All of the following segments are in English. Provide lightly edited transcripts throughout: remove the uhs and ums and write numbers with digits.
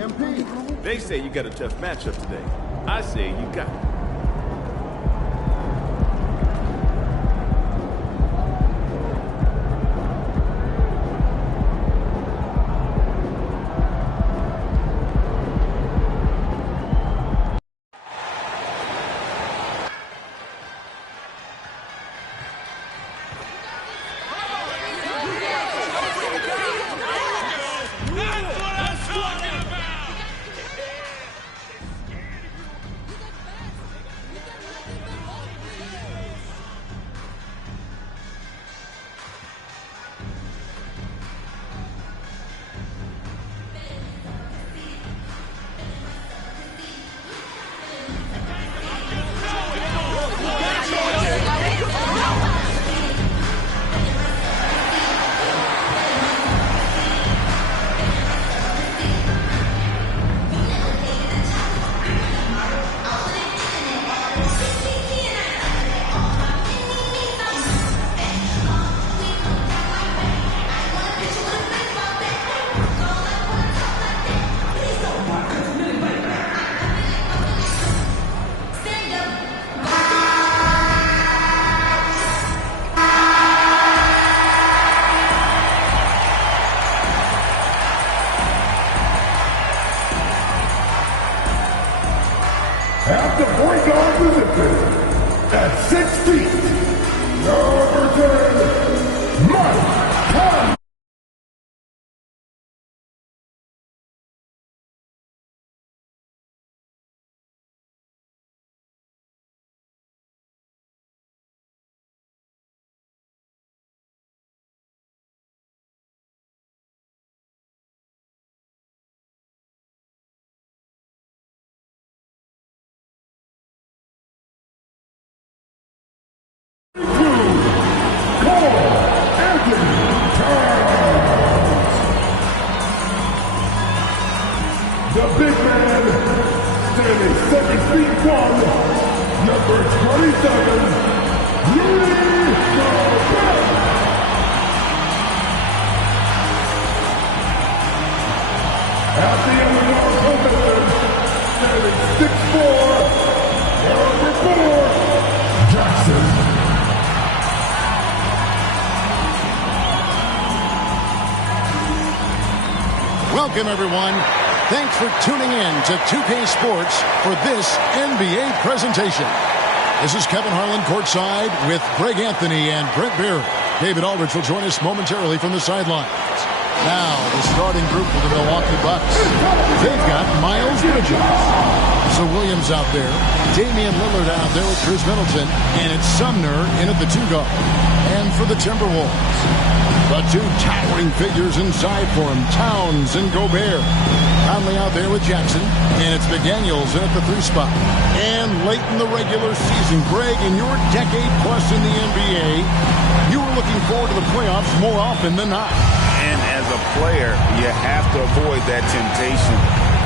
MP. They say you got a tough matchup today. I say you got it. At the point guard position, at 6 feet, number 10, Mike Conley. The big man, standing 7 feet 1, number 27, Rudy Gobert. At the other guard position, standing 6'4", number 4, Jackson. Welcome, everyone. Thanks for tuning in to 2K Sports for this NBA presentation. This is Kevin Harlan courtside with Greg Anthony and Brent Barry. David Aldridge will join us momentarily from the sidelines. Now, the starting group for the Milwaukee Bucks. They've got Miles Bridges, so Williams out there, Damian Lillard out there with Chris Middleton, and it's Sumner in at the 2-guard. And for the Timberwolves, the two towering figures inside for him, Towns and Gobert. Conley out there with Jackson, and it's McDaniels in at the 3 spot. And late in the regular season, Greg, in your decade plus in the NBA, you were looking forward to the playoffs more often than not. And as a player, you have to avoid that temptation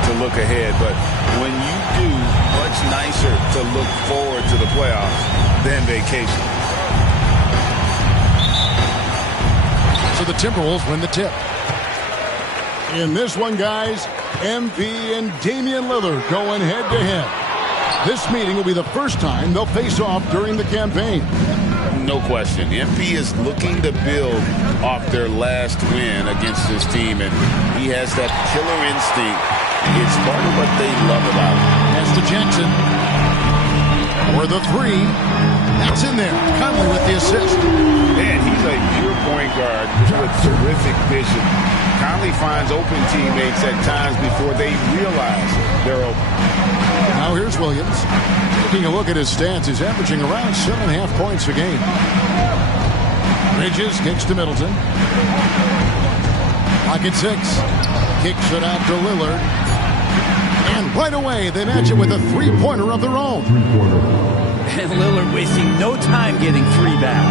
to look ahead. But when you do, much nicer to look forward to the playoffs than vacation. So the Timberwolves win the tip. In this one, guys, MP and Damian Lillard going head-to-head. This meeting will be the first time they'll face off during the campaign. No question. MP is looking to build off their last win against this team, and he has that killer instinct. It's part of what they love about him. Pass to Jackson. For the 3. That's in there. Conley with the assist. Man, he's a pure point guard with terrific vision. Conley finds open teammates at times before they realize they're open. Now here's Williams. Taking a look at his stats, he's averaging around 7.5 points a game. Bridges kicks to Middleton. Pocket 6. Kicks it out to Lillard. And right away, they match it with a 3-pointer of their own. And Lillard wasting no time getting 3 back.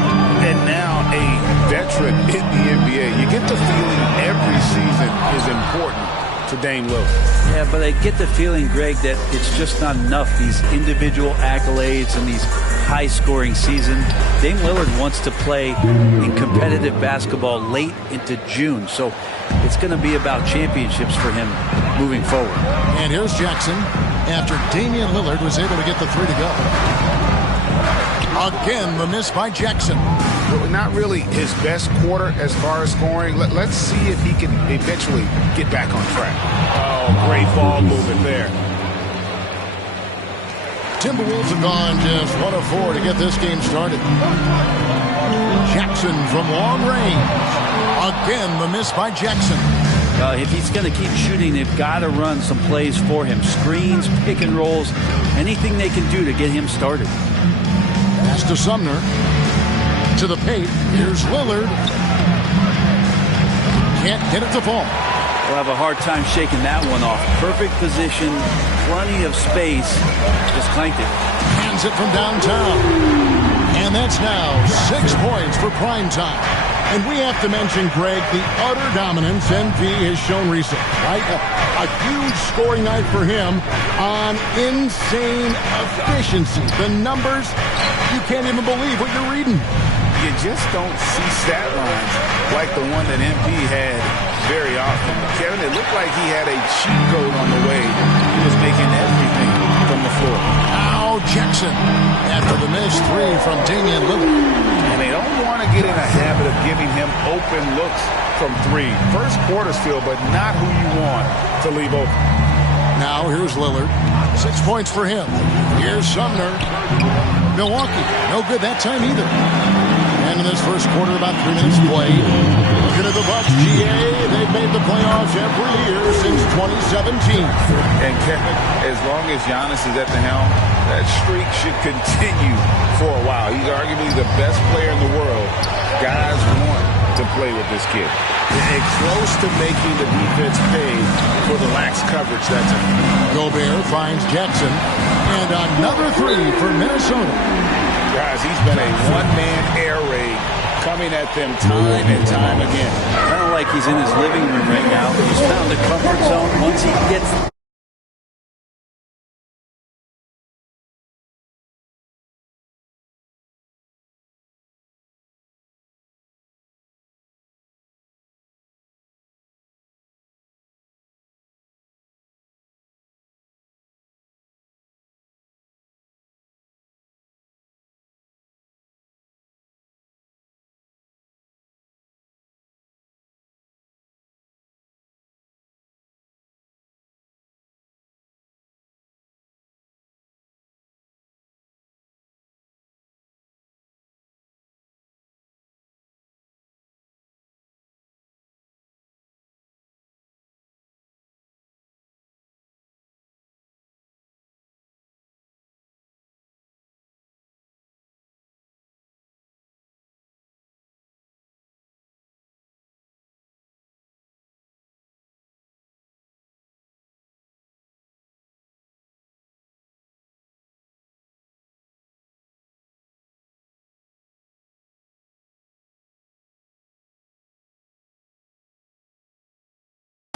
And now a veteran in the NBA. You get the feeling every season is important to Dame Lillard. Yeah, but I get the feeling, Greg, that it's just not enough, these individual accolades and these high-scoring seasons. Dame Lillard wants to play in competitive basketball late into June. So it's going to be about championships for him moving forward. And here's Jackson after Damian Lillard was able to get the three to go. Again, the miss by Jackson. Not really his best quarter as far as scoring. Let's see if he can eventually get back on track. Oh, great ball movement there. Timberwolves have gone just 1 of 4 to get this game started. Jackson from long range. Again, the miss by Jackson. If he's going to keep shooting, they've got to run some plays for him. Screens, pick and rolls, anything they can do to get him started. Pass to Sumner. To the paint. Here's Lillard. Can't get it to fall. They'll have a hard time shaking that one off. Perfect position, plenty of space. Just clanked it. Hands it from downtown. And that's now 6 points for prime time. And we have to mention, Greg, the utter dominance MP has shown recently, right? A huge scoring night for him on insane efficiency. The numbers, you can't even believe what you're reading. You just don't see stat lines like the one that MP had very often. Kevin, it looked like he had a cheat code on the way. He was making everything from the floor. Now Jackson after the missed three from Damian Lillard. And they don't want to get in a habit of giving him open looks from three. First quarter's feel, but not who you want to leave open. Now here's Lillard. 6 points for him. Here's Sumner. Milwaukee, no good that time either. And in this first quarter, about 3 minutes played. Looking at the Bucks, GA, they've made the playoffs every year since 2017. And Kevin, as long as Giannis is at the helm, that streak should continue for a while. He's arguably the best player in the world. Guys want to play with this kid. And close to making the defense pay for the lax coverage that's in. Gobert finds Jackson. And another three for Minnesota. Guys, he's been a one-man air raid coming at them time and time again. I don't like he's in his living room right now. He's found a comfort zone. Once he gets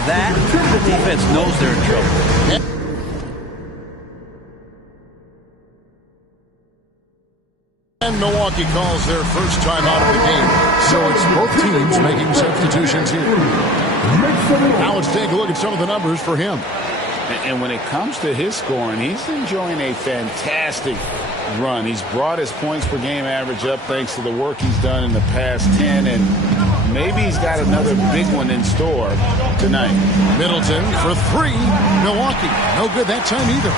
that, the defense knows they're in trouble. And Milwaukee calls their first time out of the game. So it's both teams making substitutions here. Now let's take a look at some of the numbers for him. And when it comes to his scoring, he's enjoying a fantastic run. He's brought his points per game average up thanks to the work he's done in the past 10, and maybe he's got another big one in store tonight. Middleton for three. Milwaukee, no good that time either.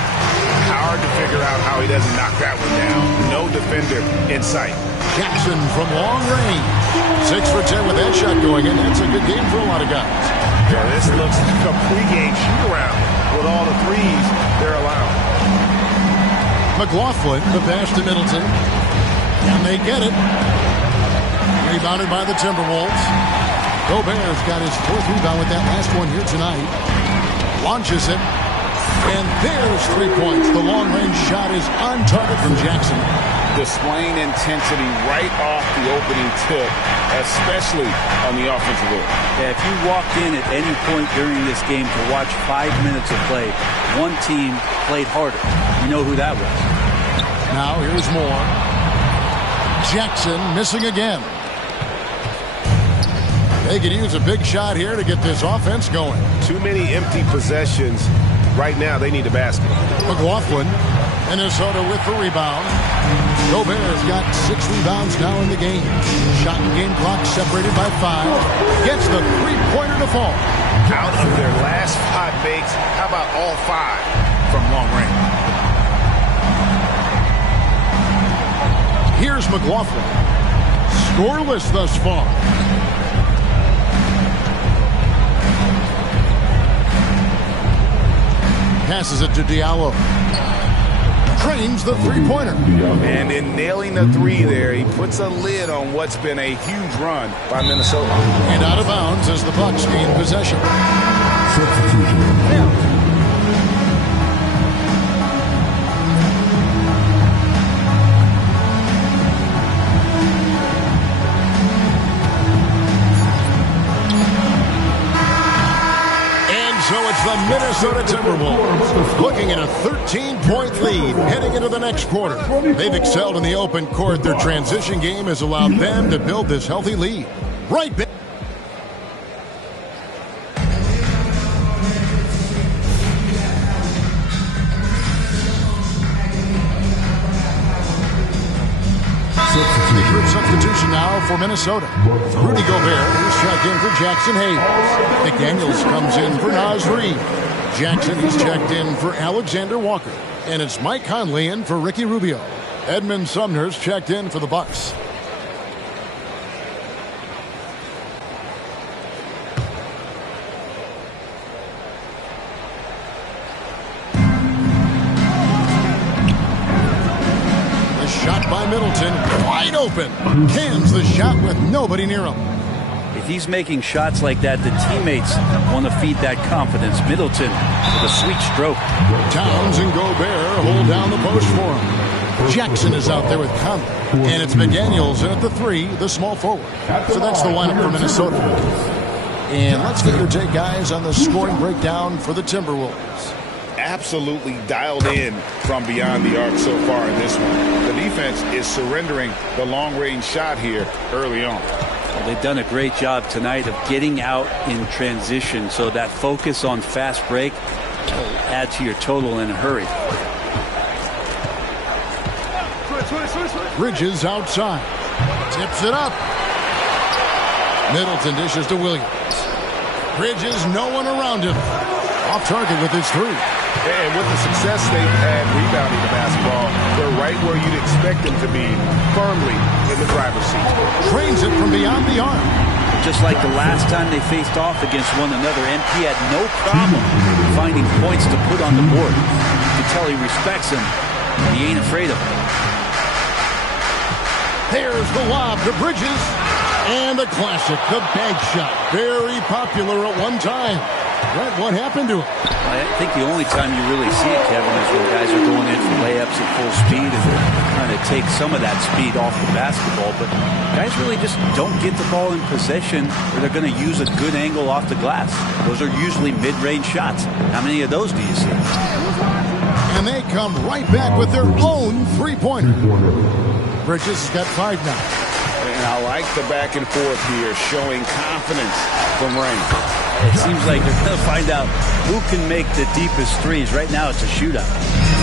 Hard to figure out how he doesn't knock that one down. No defender in sight. Jackson from long range. 6 for 10 with that shot going in. That's a good game for a lot of guys. Yeah, this looks like a pregame shoot-around with all the threes they're allowing. McLaughlin, the pass to Middleton. And they get it. Rebounded by the Timberwolves. Gobert's got his 4th rebound with that last one here tonight. Launches it. And there's 3 points. The long-range shot is on target from Jackson. Displaying intensity right off the opening tip, especially on the offensive end. Yeah, if you walked in at any point during this game to watch 5 minutes of play, one team played harder. You know who that was. Now here's more. Jackson missing again. They could use a big shot here to get this offense going. Too many empty possessions. Right now, they need a basket. McLaughlin, Minnesota with the rebound. Gobert has got 6 rebounds now in the game. Shot and game clock separated by 5. Gets the three-pointer to fall. Out of their last 5 makes, how about all 5 from long range? Here's McLaughlin. Scoreless thus far. Passes it to Diallo. Trains the three-pointer. And in nailing the 3 there, he puts a lid on what's been a huge run by Minnesota. And out of bounds as the Bucks gain possession. Substitution. So it's the Minnesota Timberwolves looking at a 13-point lead heading into the next quarter. They've excelled in the open court. Their transition game has allowed them to build this healthy lead. Right back. Substitution now for Minnesota. Rudy Gobert is checked in for Jackson Hayes. McDaniels comes in for Naz Reid. Jackson is checked in for Alexander Walker. And it's Mike Conley in for Ricky Rubio. Edmund Sumner's checked in for the Bucks. Shot by Middleton, wide open. Cans the shot with nobody near him. If he's making shots like that, the teammates want to feed that confidence. Middleton with a sweet stroke. Towns and Gobert hold down the post for him. Jackson is out there with Conley. And it's McDaniels in at the 3, the small forward. So that's the lineup for Minnesota. And let's get your take, guys, on the scoring breakdown for the Timberwolves. Absolutely dialed in from beyond the arc so far in this one. The defense is surrendering the long-range shot here early on. Well, they've done a great job tonight of getting out in transition, so that focus on fast break will add to your total in a hurry. Bridges outside. Tips it up. Middleton dishes to Williams. Bridges, no one around him. Off target with his 3. And with the success they've had rebounding the basketball, they're right where you'd expect them to be, firmly in the driver's seat. Trains it from beyond the arc. Just like the last time they faced off against one another, MP had no problem finding points to put on the board. You can tell he respects him. He ain't afraid of him. There's the lob to Bridges. And the classic, the bank shot. Very popular at one time. Brett, what happened to him? I think the only time you really see it, Kevin, is when guys are going in for layups at full speed and trying to take some of that speed off the basketball. But guys really just don't get the ball in possession where they're going to use a good angle off the glass. Those are usually mid-range shots. How many of those do you see? And they come right back with their own three-pointer. Bridges has got 5 now. And I like the back and forth here, showing confidence from Rain. It seems like they're going to find out who can make the deepest threes. Right now it's a shootout.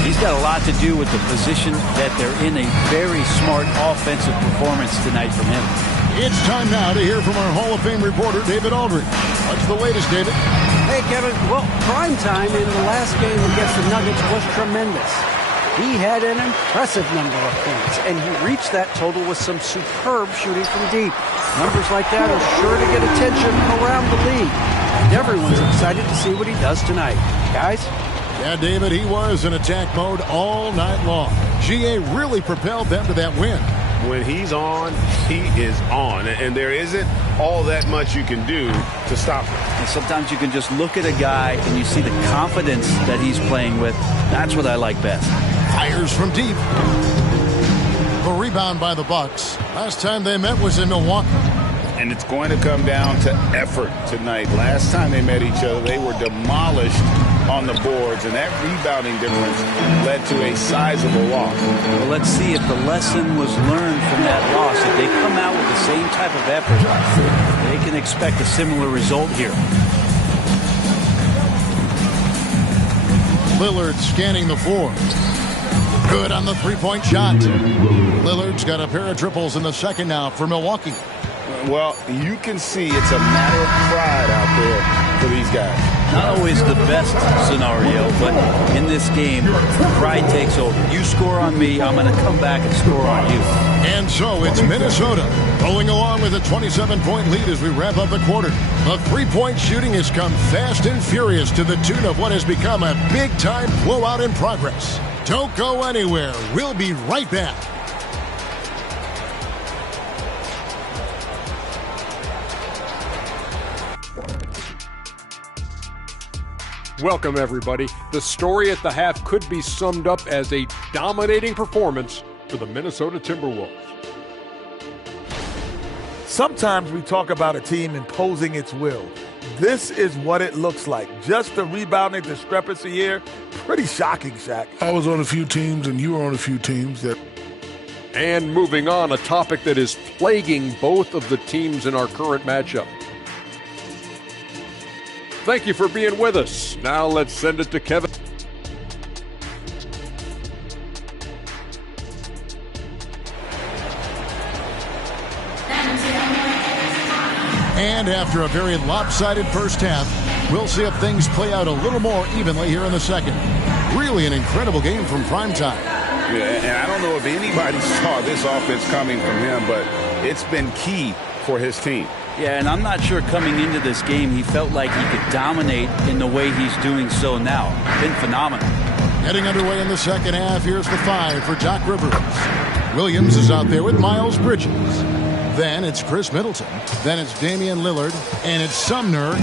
He's got a lot to do with the position that they're in. A very smart offensive performance tonight from him. It's time now to hear from our Hall of Fame reporter, David Aldridge. What's the latest, David? Hey, Kevin. Well, prime time in the last game against the Nuggets was tremendous. He had an impressive number of points, and he reached that total with some superb shooting from deep. Numbers like that are sure to get attention around the league. And everyone's excited to see what he does tonight. Guys? Yeah, David, he was in attack mode all night long. GA really propelled them to that win. When he's on, he is on. And there isn't all that much you can do to stop him. And sometimes you can just look at a guy and you see the confidence that he's playing with. That's what I like best. Fires from deep. The rebound by the Bucks. Last time they met was in Milwaukee. And it's going to come down to effort tonight. Last time they met each other, they were demolished on the boards, and that rebounding difference led to a sizable loss. Well, let's see if the lesson was learned from that loss. If they come out with the same type of effort, they can expect a similar result here. Lillard scanning the floor. Good on the three-point shot. Lillard's got a pair of triples in the second now for Milwaukee. Well, you can see it's a matter of pride out there for these guys. Not always the best scenario, but in this game, pride takes over. You score on me, I'm going to come back and score on you. And so it's Minnesota rolling along with a 27-point lead as we wrap up the quarter. The three-point shooting has come fast and furious to the tune of what has become a big-time blowout in progress. Don't go anywhere. We'll be right back. Welcome, everybody. The story at the half could be summed up as a dominating performance for the Minnesota Timberwolves. Sometimes we talk about a team imposing its will. This is what it looks like. Just the rebounding discrepancy here. Pretty shocking, Shaq. I was on a few teams, and you were on a few teams that... And moving on, a topic that is plaguing both of the teams in our current matchup. Thank you for being with us. Now let's send it to Kevin. And after a very lopsided first half, we'll see if things play out a little more evenly here in the second. Really an incredible game from primetime. Yeah, and I don't know if anybody saw this offense coming from him, but it's been key for his team. Yeah, and I'm not sure coming into this game he felt like he could dominate in the way he's doing so now. Been phenomenal. Getting underway in the second half, here's the five for Doc Rivers. Williams is out there with Miles Bridges. Then it's Chris Middleton. Then it's Damian Lillard. And it's Sumner.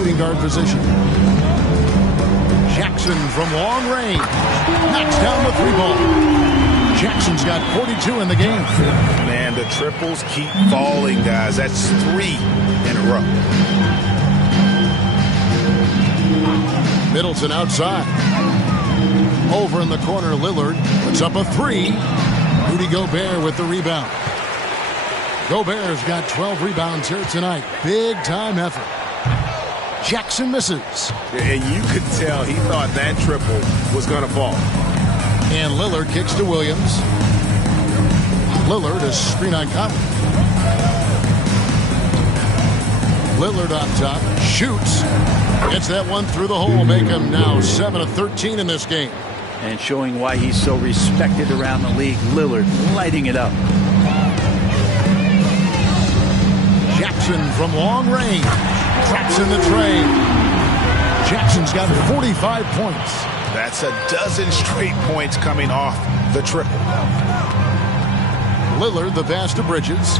shooting guard position. Jackson from long range. Knocks down the three ball. Jackson's got 42 in the game. Man, the triples keep falling, guys. That's 3 in a row. Middleton outside. Over in the corner, Lillard puts up a 3. Rudy Gobert with the rebound. Gobert's got 12 rebounds here tonight. Big time effort. Jackson misses. And you could tell he thought that triple was going to fall. And Lillard kicks to Williams. Lillard, a screen on Conley. Lillard on top, shoots. Gets that one through the hole, make him now 7 of 13 in this game. And showing why he's so respected around the league. Lillard lighting it up. Jackson from long range. Traps in the tray. Jackson's got 45 points. That's a dozen straight points coming off the triple. Lillard, the pass to Bridges.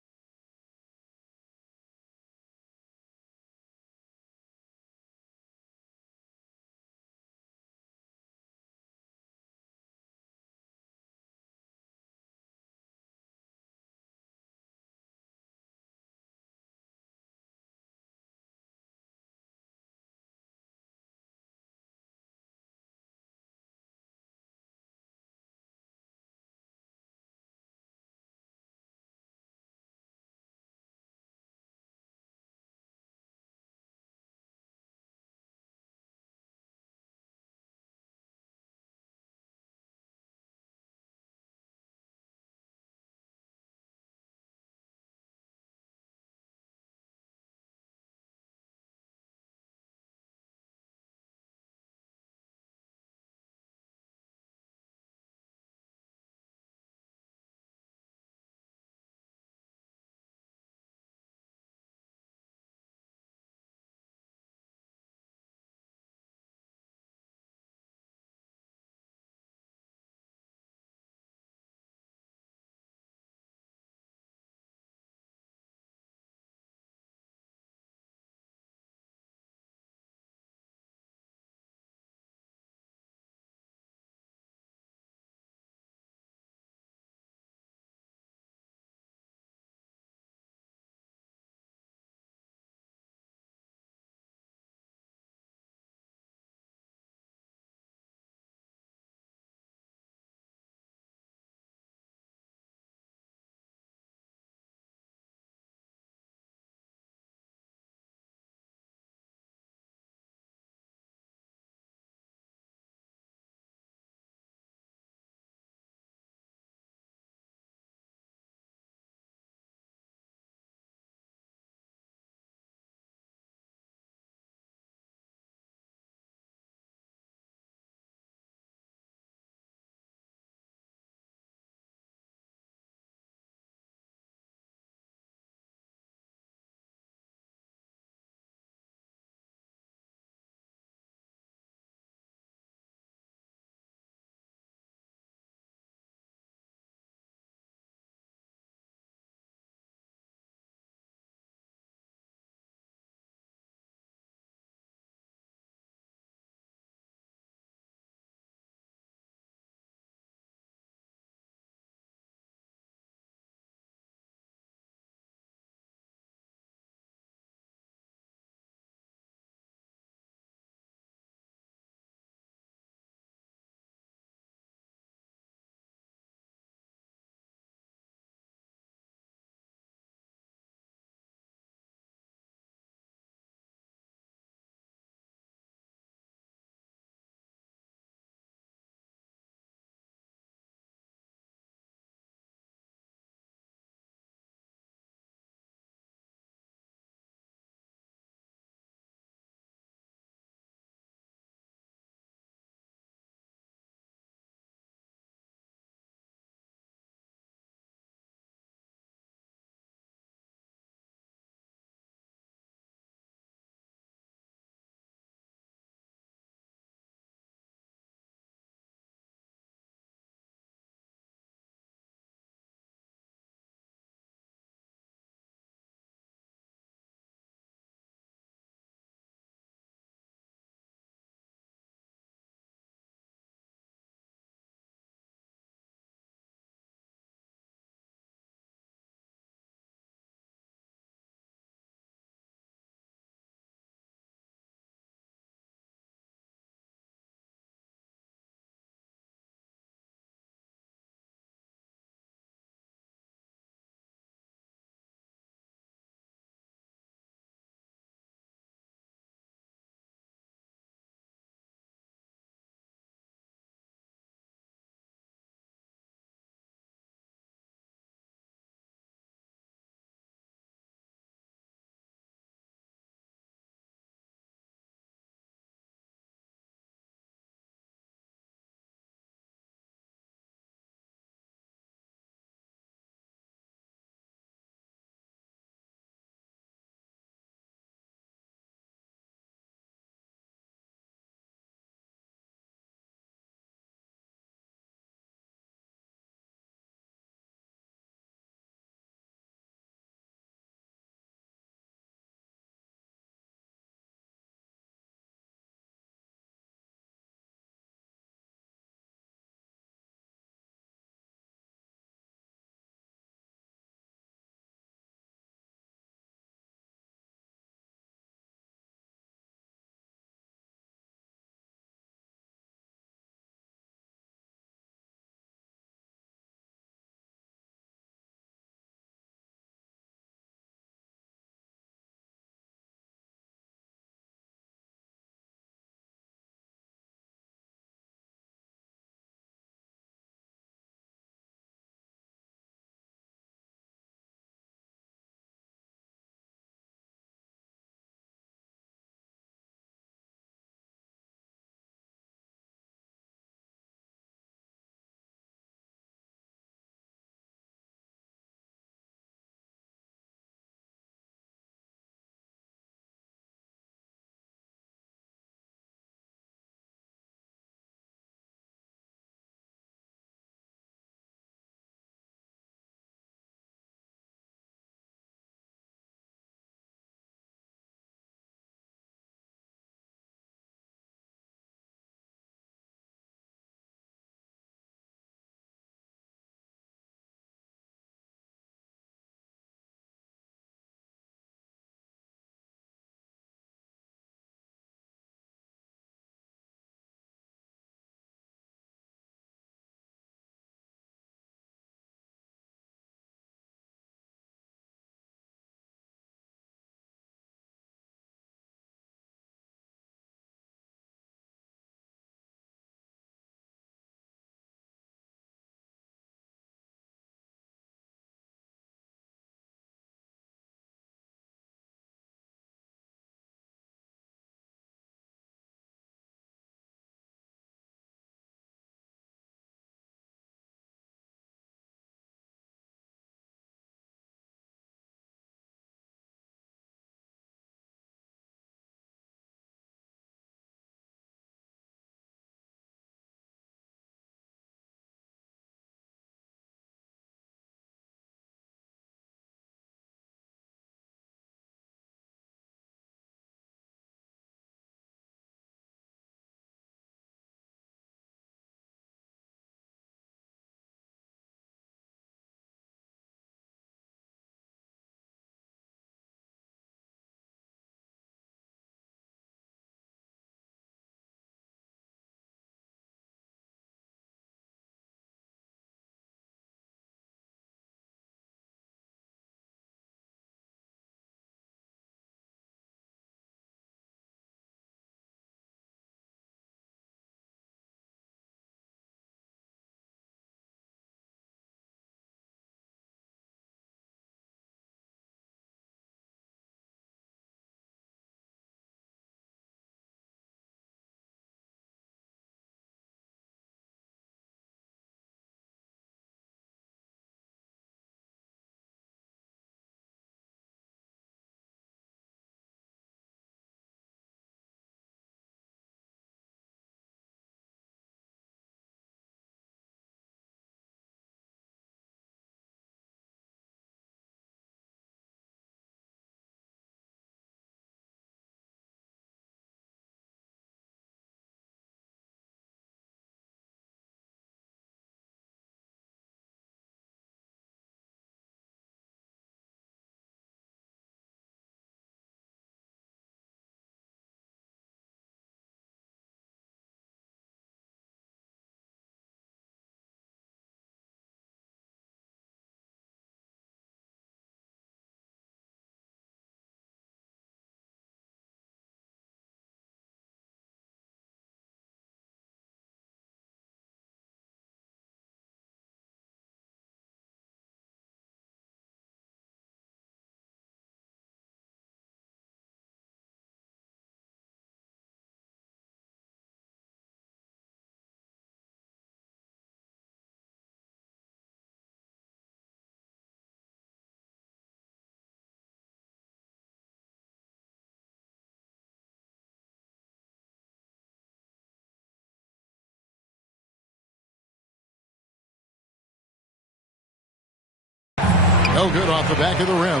No good off the back of the rim.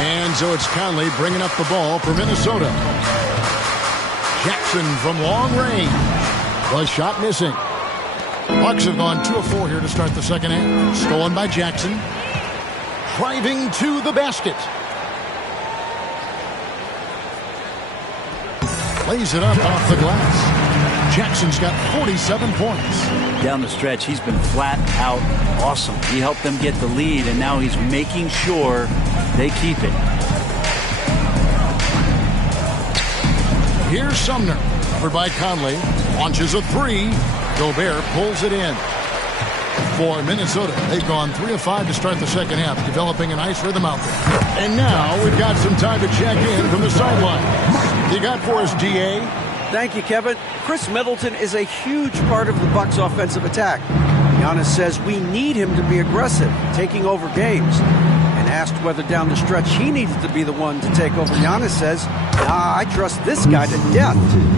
And so it's Conley bringing up the ball for Minnesota. Jackson from long range. The shot missing. Bucks have gone 2 of 4 here to start the second half. Stolen by Jackson. Driving to the basket. Lays it up off the glass. Jackson's got 47 points. Down the stretch, he's been flat out awesome. He helped them get the lead, and now he's making sure they keep it. Here's Sumner. Covered by Conley. Launches a 3. Gobert pulls it in. For Minnesota, they've gone 3 of 5 to start the second half, developing a nice rhythm out there. And now we've got some time to check in from the sideline. You got for us, D.A.? Thank you, Kevin. Chris Middleton is a huge part of the Bucks' offensive attack. Giannis says we need him to be aggressive, taking over games. And asked whether down the stretch he needed to be the one to take over, Giannis says, nah, I trust this guy to death.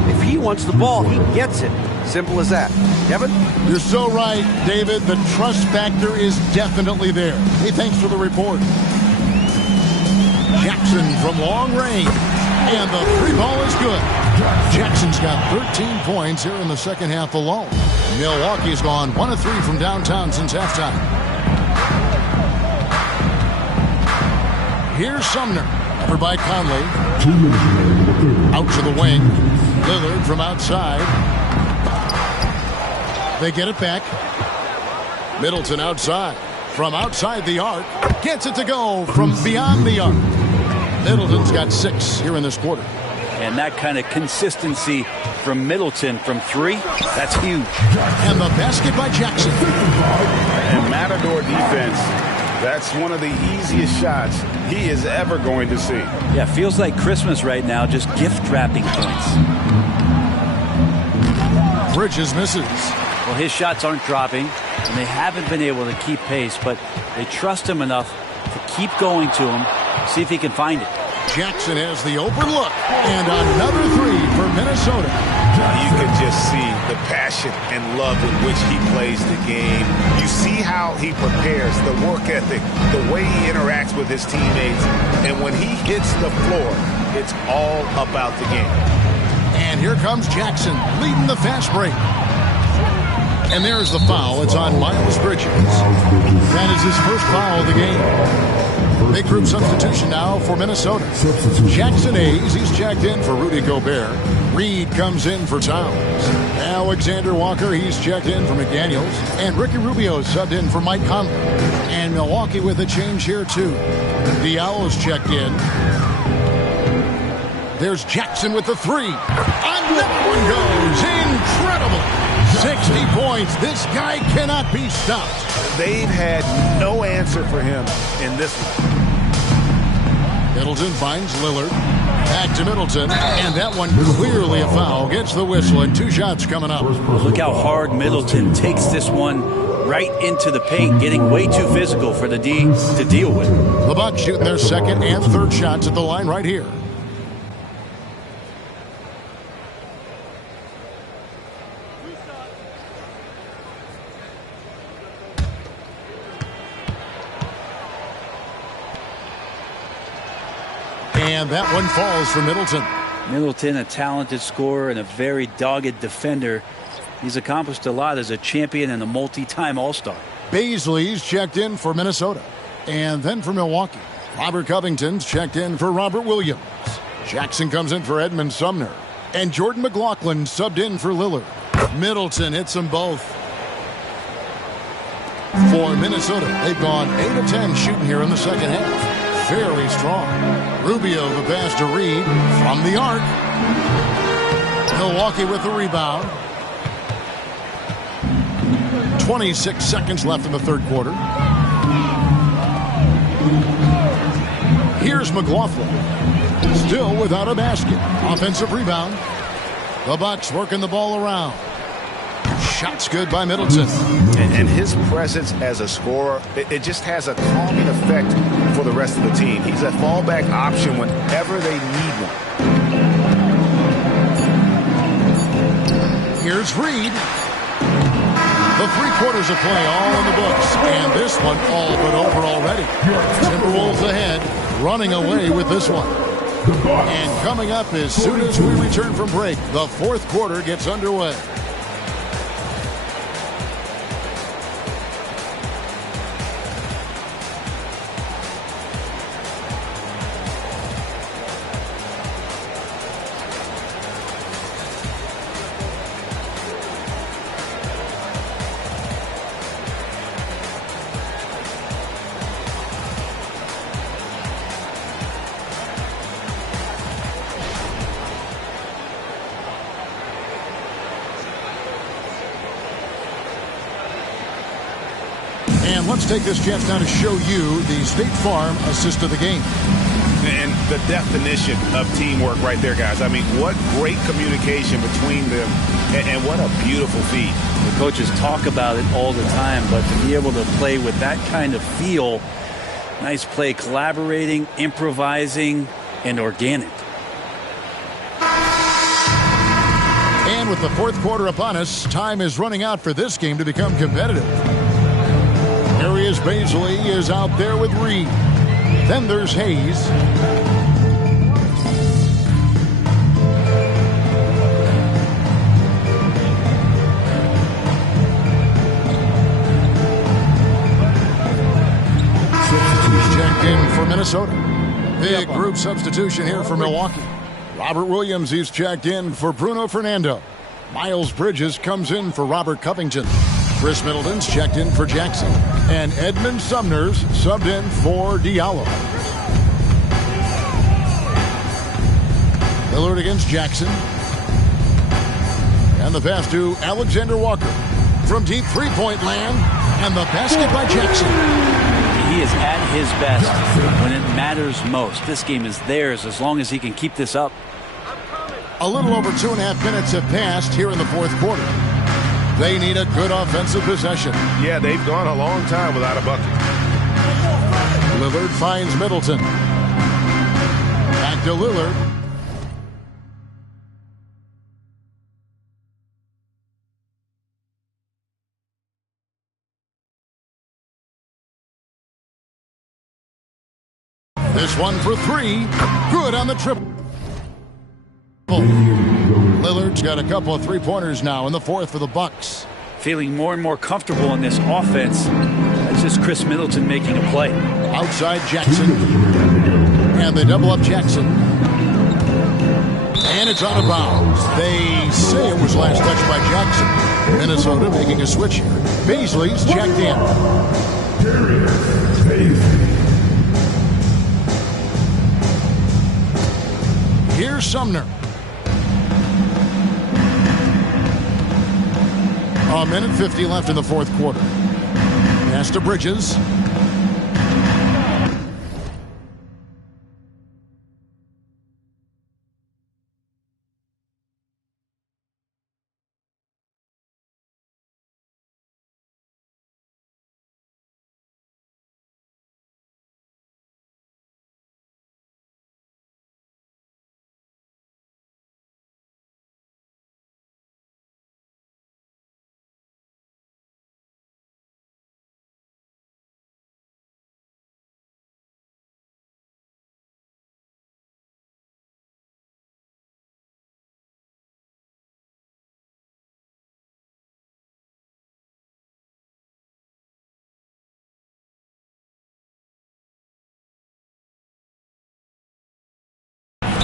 If he wants the ball, he gets it. Simple as that. Kevin? You're so right, David. The trust factor is definitely there. Hey, thanks for the report. Jackson from long range. And the 3 ball is good. Jackson's got 13 points here in the second half alone. Milwaukee's gone 1 of 3 from downtown since halftime. Here's Sumner. Covered by Conley. Out to the wing. Lillard from outside. They get it back. Middleton outside. From outside the arc. Gets it to go from beyond the arc. Middleton's got 6 here in this quarter. And that kind of consistency from Middleton from 3, that's huge. And the basket by Jackson. And Matador defense, that's one of the easiest shots he is ever going to see. Yeah, feels like Christmas right now, just gift wrapping points. Bridges misses. Well, his shots aren't dropping, and they haven't been able to keep pace, but they trust him enough to keep going to him, see if he can find it. Jackson has the open look, and another 3 for Minnesota. You can just see the passion and love with which he plays the game. You see how he prepares, the work ethic, the way he interacts with his teammates, and when he hits the floor, it's all about the game. And here comes Jackson, leading the fast break. And there's the foul. It's on Miles Bridges. That is his first foul of the game. Big group substitution now for Minnesota. Jackson Hayes, he's checked in for Rudy Gobert. Reed comes in for Towns. Alexander Walker, he's checked in for McDaniels. And Ricky Rubio subbed in for Mike Conley. And Milwaukee with a change here too. The Owls checked in. There's Jackson with the 3. And that one goes. Incredible. 60 points. This guy cannot be stopped. They've had no answer for him in this one. Middleton finds Lillard. Back to Middleton. And that one clearly a foul. Gets the whistle, and 2 shots coming up. Look how hard Middleton takes this one right into the paint, getting way too physical for the D to deal with. The Bucks shooting their second and third shots at the line right here. And that one falls for Middleton. Middleton, a talented scorer and a very dogged defender. He's accomplished a lot as a champion and a multi-time All-Star. Baisley's checked in for Minnesota. And then for Milwaukee. Robert Covington's checked in for Robert Williams. Jackson comes in for Edmund Sumner. And Jordan McLaughlin subbed in for Lillard. Middleton hits them both. For Minnesota, they've gone 8 of 10 shooting here in the second half. Very strong. Rubio the pass to Reed from the arc. Milwaukee with the rebound. 26 seconds left in the third quarter. Here's McLaughlin. Still without a basket. Offensive rebound. The Bucks working the ball around. Shots good by Middleton. And his presence as a scorer, it just has a calming effect for the rest of the team. He's a fallback option whenever they need one. Here's Reed. The 3 quarters of play all in the books, and this one all but over already. Timberwolves ahead, running away with this one. And coming up as soon as we return from break, the 4th quarter gets underway. And let's take this chance now to show you the State Farm assist of the game. And the definition of teamwork right there, guys. I mean, what great communication between them, and what a beautiful feed. The coaches talk about it all the time, but to be able to play with that kind of feel, nice play, collaborating, improvising, and organic. And with the 4th quarter upon us, time is running out for this game to become competitive. Darius Bazley is out there with Reed. Then there's Hayes. Checked in for Minnesota. Big group substitution here for Milwaukee. Robert Williams is checked in for Bruno Fernando. Miles Bridges comes in for Robert Covington. Chris Middleton's checked in for Jackson. And Edmund Sumner's subbed in for Diallo. Lillard against Jackson. And the pass to Alexander Walker. From deep three-point land. And the basket by Jackson. He is at his best when it matters most. This game is theirs as long as he can keep this up. A little over 2.5 minutes have passed here in the 4th quarter. They need a good offensive possession. Yeah, they've gone a long time without a bucket. Lillard finds Middleton. Back to Lillard. This one for 3. Good on the triple. Lillard's got a couple of three-pointers now in the 4th for the Bucks. Feeling more and more comfortable in this offense. That's just Chris Middleton making a play. Outside Jackson. And they double up Jackson. And it's out of bounds. They say it was last touched by Jackson. Minnesota making a switch here. Bazley's checked in. Here's Sumner. A minute 50 left in the 4th quarter. Pass to Bridges.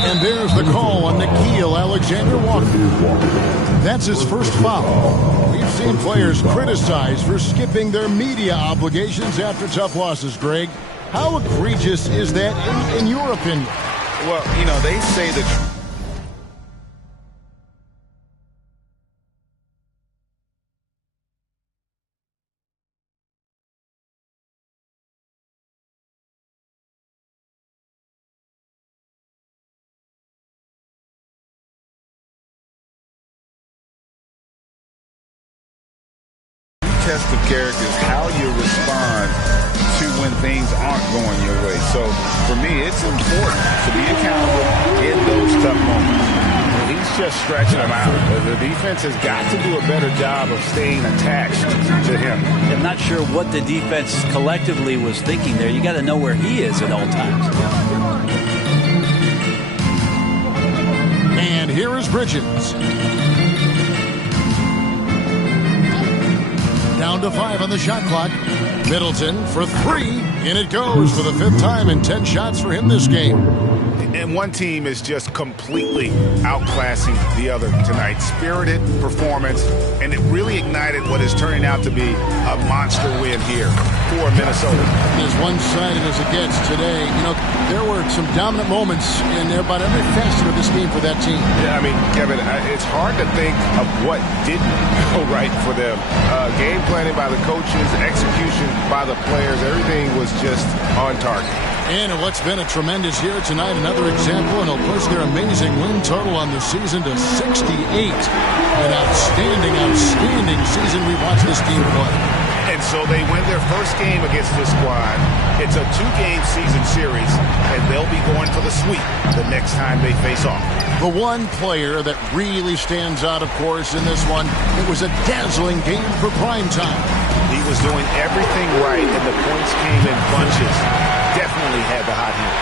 And there's the call on Nickeil Alexander-Walker. That's his first foul. We've seen players criticized for skipping their media obligations after tough losses, Greg. How egregious is that in your opinion? Well, you know, they say that... test of character is how you respond to when things aren't going your way. So for me, it's important to be accountable in those tough moments. He's just stretching them out. The defense has got to do a better job of staying attached to him. I'm not sure what the defense collectively was thinking there. You got to know where he is at all times. And here is Bridges. Down to 5 on the shot clock. Middleton for 3. In it goes for the 5th time and 10 shots for him this game. And one team is just completely outclassing the other tonight. Spirited performance, and it really ignited what is turning out to be a monster win here for Minnesota. As one-sided as it gets today, you know, there were some dominant moments in about every facet of this game for that team. Yeah, I mean, Kevin, it's hard to think of what didn't go right for them. Game planning by the coaches, execution by the players, everything was just on target. And what's been a tremendous year tonight, another example, and it'll push their amazing win total on the season to 68. An outstanding, outstanding season we watched this team play. And so they win their first game against this squad. It's a 2-game season series, and they'll be going for the sweep the next time they face off. The one player that really stands out, of course, in this one, it was a dazzling game for prime time. He was doing everything right, and the points came in bunches. Definitely had the hot hand.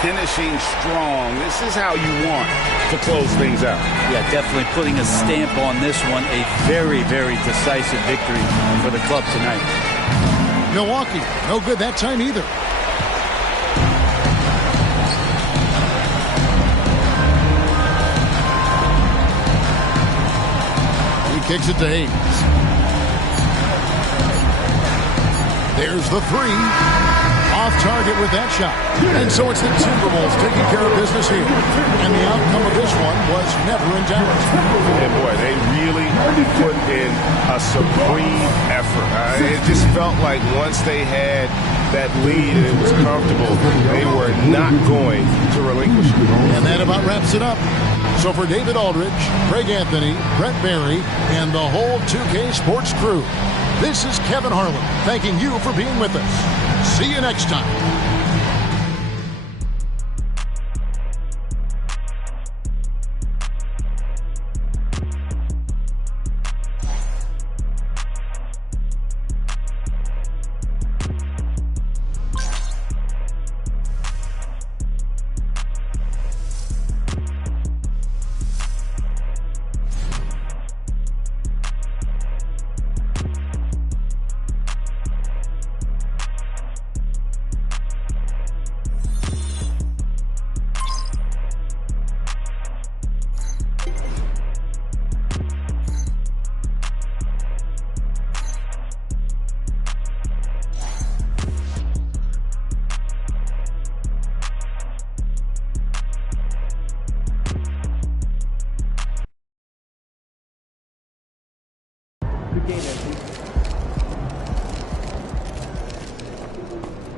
Finishing strong. This is how you want to close things out. Yeah, definitely putting a stamp on this one. A very, very decisive victory for the club tonight. Milwaukee, no good that time either. He kicks it to Hayes. There's the 3. Off target with that shot. And so it's the Timberwolves taking care of business here. And the outcome of this one was never in doubt. And boy, they really put in a supreme effort. It just felt like once they had that lead and it was comfortable, they were not going to relinquish it. And that about wraps it up. So for David Aldridge, Greg Anthony, Brett Barry, and the whole 2K Sports crew, this is Kevin Harlan thanking you for being with us. See you next time.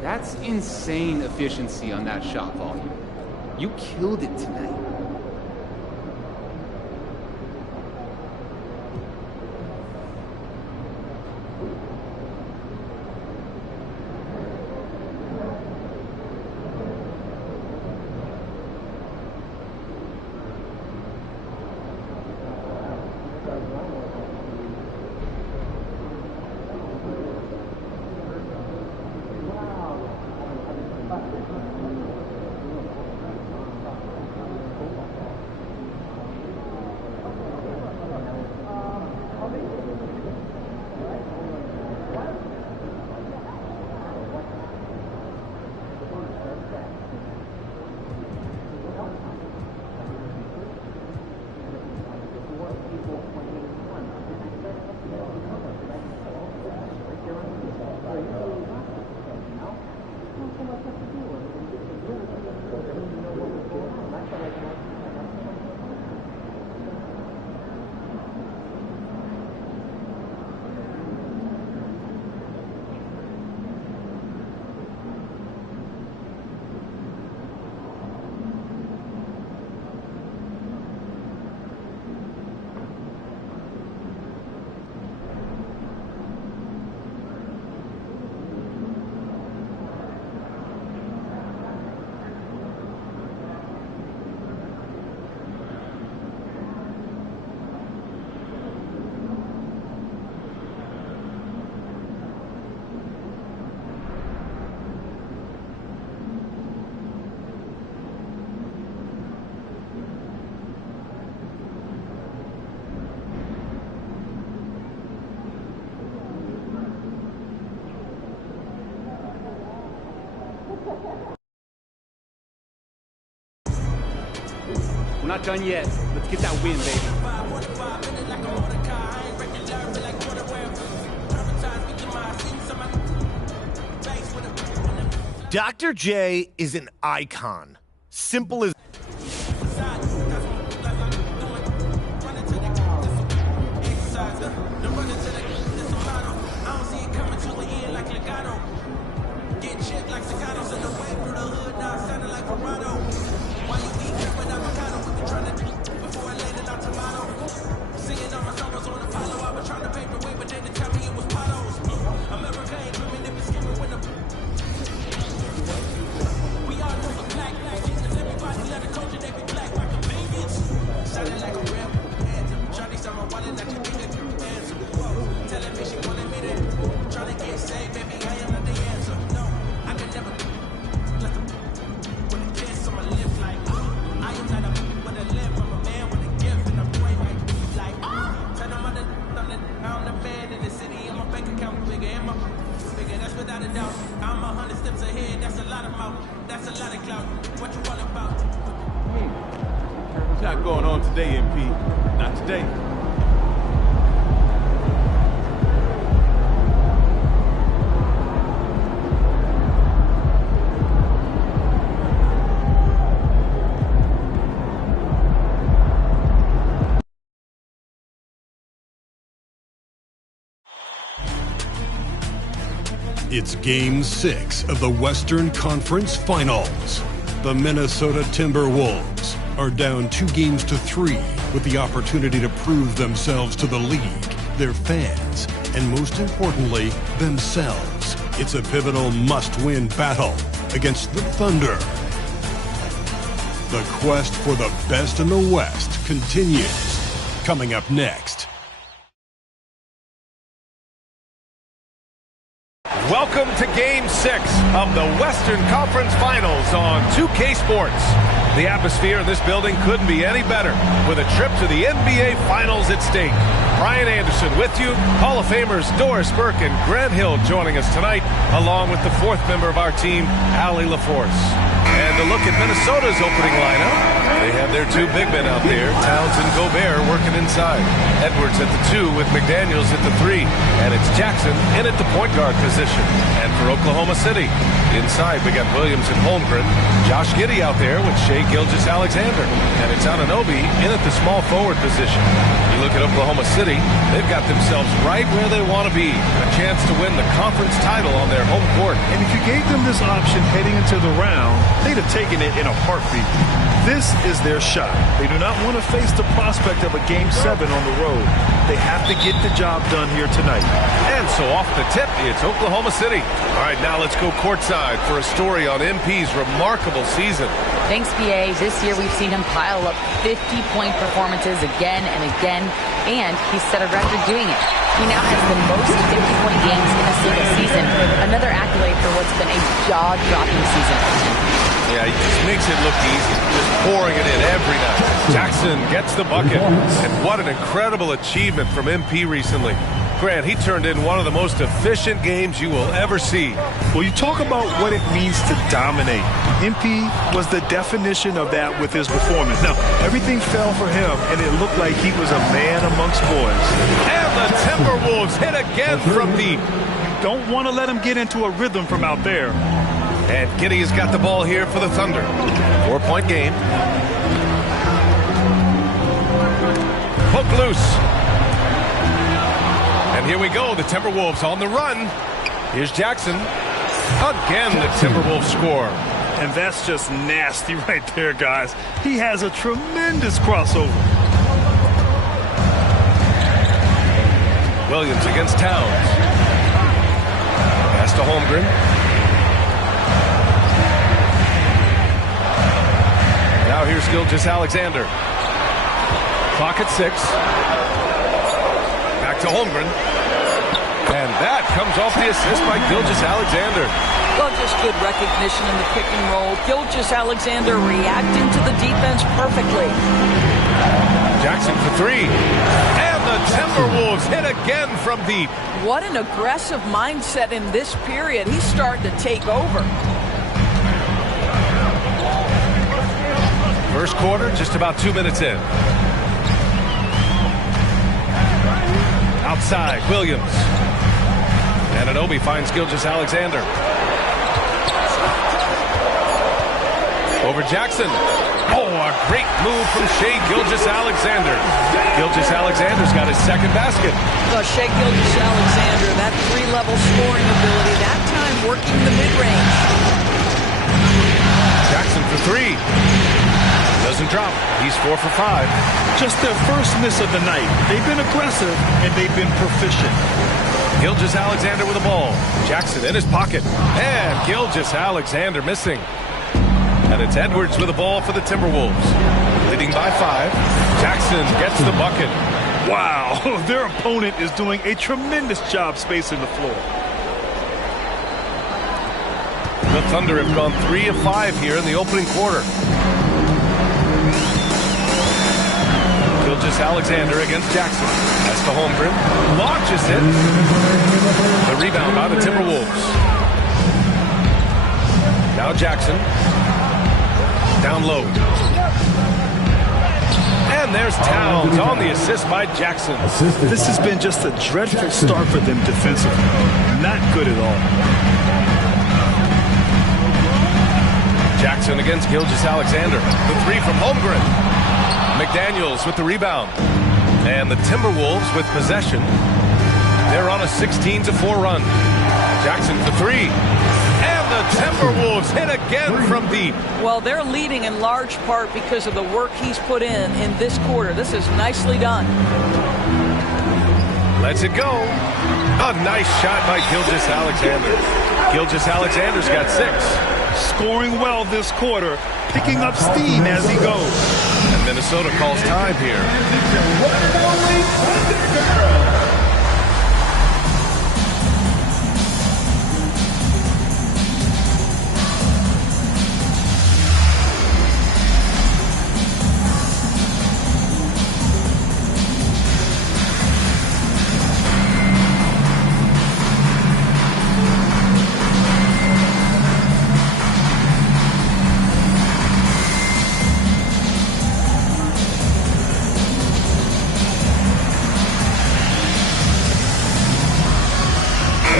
That's insane efficiency on that shot volume. You killed it tonight. I'm not done yet. Let's get that win, baby. Dr. J is an icon. Simple as... Not going on today, MP. Not today. It's Game 6 of the Western Conference Finals. The Minnesota Timberwolves are down 2-3 with the opportunity to prove themselves to the league, their fans, and most importantly, themselves. It's a pivotal must-win battle against the Thunder. The quest for the best in the West continues. Coming up next. Welcome to Game 6 of the Western Conference Finals on 2K Sports. The atmosphere in this building couldn't be any better with a trip to the NBA Finals at stake. Brian Anderson with you, Hall of Famers Doris Burke and Grant Hill joining us tonight, along with the fourth member of our team, Allie LaForce. And to look at Minnesota's opening lineup, they have their two big men out there, Towns and Gobert working inside. Edwards at the 2 with McDaniels at the 3. And it's Jackson in at the point guard position. And for Oklahoma City, inside we got Williams and Holmgren. Josh Giddey out there with Shai Gilgeous-Alexander. And it's Anunoby in at the small forward position. You look at Oklahoma City, they've got themselves right where they want to be. A chance to win the conference title on their home court. And if you gave them this option heading into the round, they'd have taken it in a heartbeat. This is their shot. They do not want to face the prospect of a Game 7 on the road. They have to get the job done here tonight. And so off the tip, it's Oklahoma City. All right, now let's go courtside for a story on MP's remarkable season. Thanks, PA. This year we've seen him pile up 50-point performances again and again, and he's set a record doing it. He now has the most 50-point games in a single season, another accolade for what's been a jaw-dropping season for him. Yeah, he just makes it look easy, just pouring it in every night. Jackson gets the bucket, and what an incredible achievement from MP recently. Grant, he turned in one of the most efficient games you will ever see. Well, you talk about what it means to dominate. MP was the definition of that with his performance. Now, everything fell for him, and it looked like he was a man amongst boys. And the Timberwolves hit again from deep. You don't want to let him get into a rhythm from out there. And Giddey has got the ball here for the Thunder. 4-point game. Hook loose. And here we go, the Timberwolves on the run. Here's Jackson. Again, the Timberwolves score. And that's just nasty right there, guys. He has a tremendous crossover. Williams against Towns. Pass to Holmgren. Now here's Gilgeous-Alexander. Clock at 6. Back to Holmgren. And that comes off the assist by Gilgeous-Alexander. Well, just good recognition in the pick and roll. Gilgeous-Alexander reacting to the defense perfectly. Jackson for 3. And the Timberwolves hit again from deep. What an aggressive mindset in this period. He's starting to take over. first quarter, just about 2 minutes in. Outside, Williams. Anunoby finds Gilgeous-Alexander. Over Jackson. Oh, a great move from Shai Gilgeous-Alexander. Gilgeous-Alexander's got his second basket. Well, Shai Gilgeous-Alexander, that three-level scoring ability, that time working the mid-range. Jackson for three. Doesn't drop. He's 4 for 5. Just their first miss of the night. They've been aggressive, and they've been proficient. Gilgeous-Alexander with the ball. Jackson in his pocket. And Gilgeous-Alexander missing. And it's Edwards with the ball for the Timberwolves. Leading by 5. Jackson gets the bucket. Wow, their opponent is doing a tremendous job spacing the floor. The Thunder have gone 3 of 5 here in the opening quarter. Gilgeous-Alexander against Jackson. That's the Holmgren. Launches it. The rebound by the Timberwolves. Now Jackson. Down low. And there's Towns on the assist by Jackson. This has been just a dreadful start for them defensively. Not good at all. Jackson against Gilgeous-Alexander. The three from Holmgren. McDaniels with the rebound. And the Timberwolves with possession. They're on a 16-4 run. Jackson for three. And the Timberwolves hit again from deep. Well, they're leading in large part because of the work he's put in this quarter. This is nicely done. Lets it go. A nice shot by Gilgeous-Alexander. Gilgeous-Alexander's got 6. Scoring well this quarter, picking up steam as he goes. And Minnesota calls time here.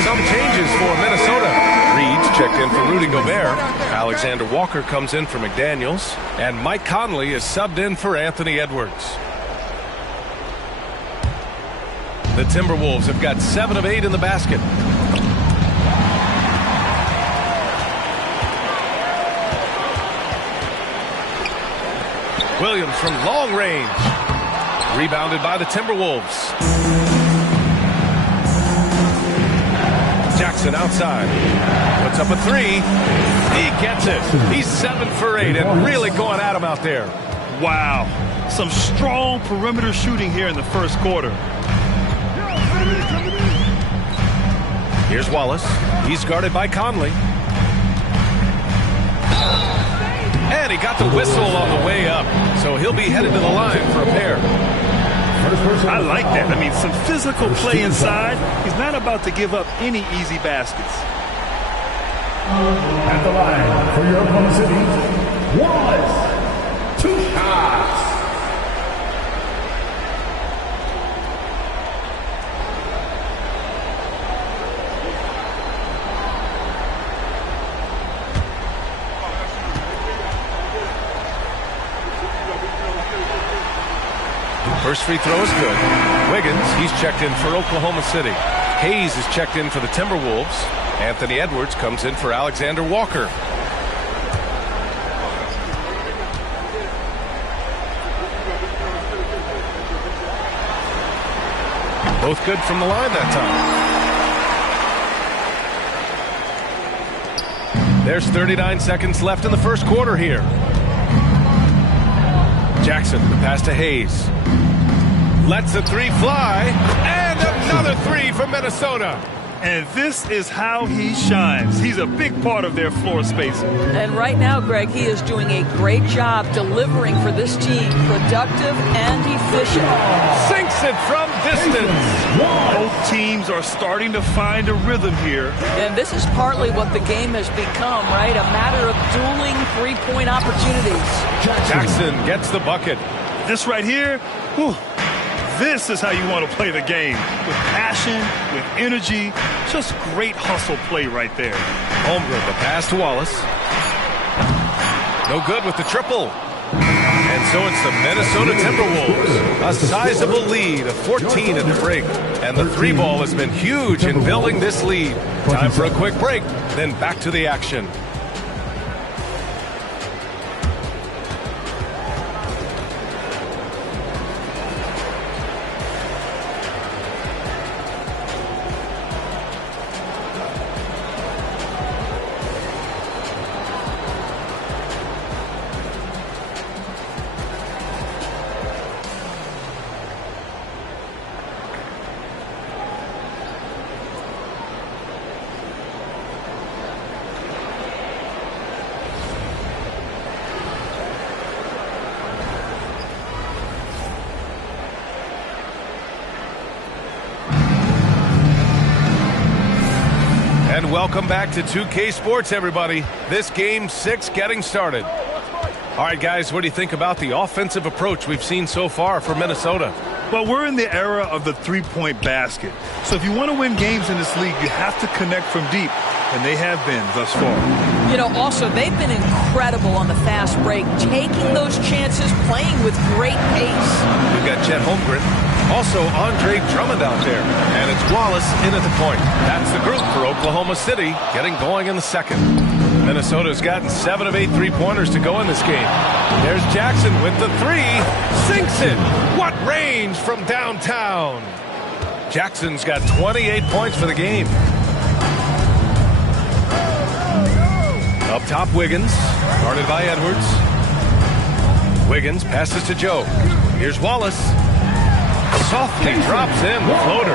Some changes for Minnesota. Reed's checked in for Rudy Gobert. Alexander Walker comes in for McDaniels. And Mike Conley is subbed in for Anthony Edwards. The Timberwolves have got 7 of 8 in the basket. Williams from long range. Rebounded by the Timberwolves. Jackson outside. Puts up a 3. He gets it. He's 7 for 8 and really going at him out there. Wow. Some strong perimeter shooting here in the first quarter. Here's Wallace. He's guarded by Conley. And he got the whistle on the way up. So he'll be headed to the line for a pair. I like that. I mean, some physical play inside. He's not about to give up any easy baskets. At the line for your Oklahoma City, Wallace. 2 shots. First free throw is good. Wiggins, he's checked in for Oklahoma City. Hayes is checked in for the Timberwolves. Anthony Edwards comes in for Alexander Walker. Both good from the line that time. There's 39 seconds left in the first quarter here. Jackson, the pass to Hayes. Lets the 3 fly, and another 3 from Minnesota. And this is how he shines. He's a big part of their floor spacing. And right now, Greg, he is doing a great job delivering for this team. Productive and efficient. Sinks it from distance. Both teams are starting to find a rhythm here. And this is partly what the game has become, right? A matter of dueling three-point opportunities. Jackson gets the bucket. This right here, whew, this is how you want to play the game. With passion, with energy, just great hustle play right there. Holmgren, the pass to Wallace. No good with the triple. And so it's the Minnesota Timberwolves. A sizable lead of 14 at the break. And the three ball has been huge in building this lead. Time for a quick break, then back to the action. And welcome back to 2K Sports, everybody. This Game 6 getting started. All right, guys, what do you think about the offensive approach we've seen so far for Minnesota? Well, we're in the era of the three-point basket. So if you want to win games in this league, you have to connect from deep, and they have been thus far. You know, also, they've been incredible on the fast break, taking those chances, playing with great pace. We've got Chet Holmgren. Also, Andre Drummond out there. And it's Wallace in at the point. That's the group for Oklahoma City getting going in the second. Minnesota's gotten 7 of 8 three-pointers to go in this game. There's Jackson with the three. Sinks it. What range from downtown. Jackson's got 28 points for the game. Up top, Wiggins. Guarded by Edwards. Wiggins passes to Joe. Here's Wallace. Softly drops in the floater.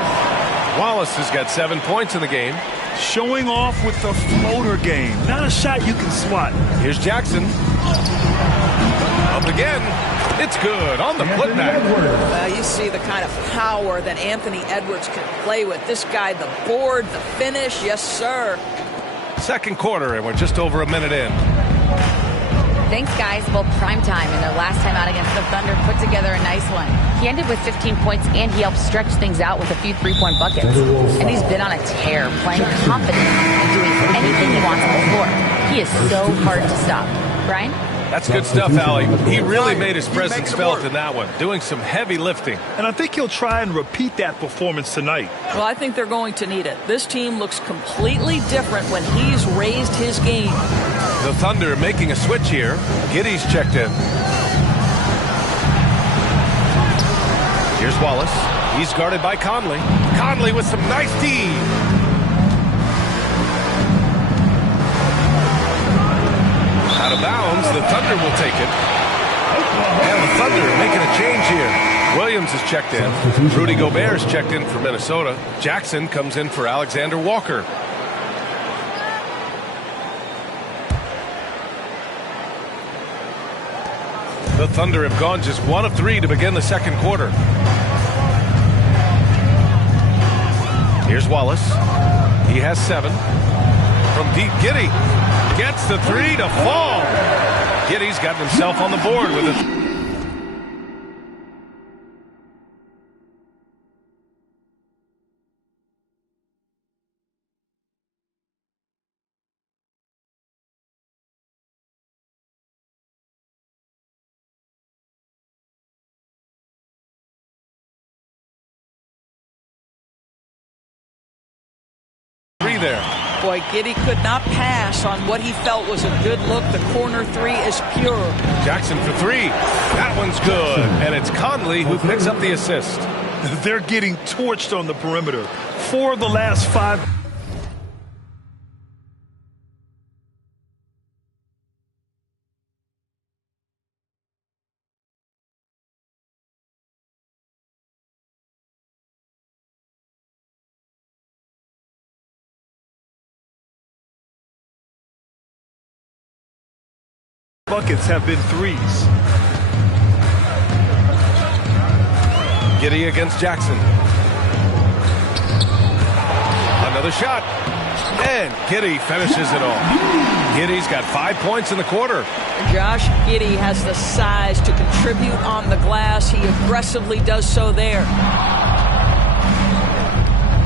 Wallace has got 7 points in the game. Showing off with the floater game. Not a shot you can swat. Here's Jackson. Up again. It's good on the putback. Well, you see the kind of power that Anthony Edwards can play with. This guy, the board, the finish, yes, sir. Second quarter, and we're just over a minute in. Thanks, guys. Well, primetime in their last time out against the Thunder put together a nice one. He ended with 15 points, and he helped stretch things out with a few three-point buckets. And he's been on a tear, playing confident and doing anything he wants on the floor. He is so hard to stop. Brian? That's good stuff, Allie. He really made his presence felt in that one, doing some heavy lifting. And I think he'll try and repeat that performance tonight. Well, I think they're going to need it. This team looks completely different when he's raised his game. The Thunder making a switch here. Giddey's checked in. Here's Wallace. He's guarded by Conley. Conley with some nice D. Out of bounds, the Thunder will take it. And the Thunder making a change here. Williams is checked in. Rudy Gobert is checked in for Minnesota. Jackson comes in for Alexander Walker. The Thunder have gone just 1 of 3 to begin the second quarter. Here's Wallace. He has 7. From deep, Giddey gets the 3 to fall. Giddey's got himself on the board with it. There. Boy, Giddey could not pass on what he felt was a good look. The corner 3 is pure. Jackson for 3. That one's good. And it's Conley who picks up the assist. They're getting torched on the perimeter. 4 of the last 5. Buckets have been 3s. Giddey against Jackson. Another shot. And Giddey finishes it off. Giddey's got 5 points in the quarter. Josh Giddey has the size to contribute on the glass. He aggressively does so there.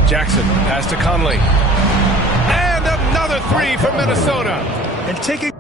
Jackson, pass to Conley. And another three from Minnesota. And taking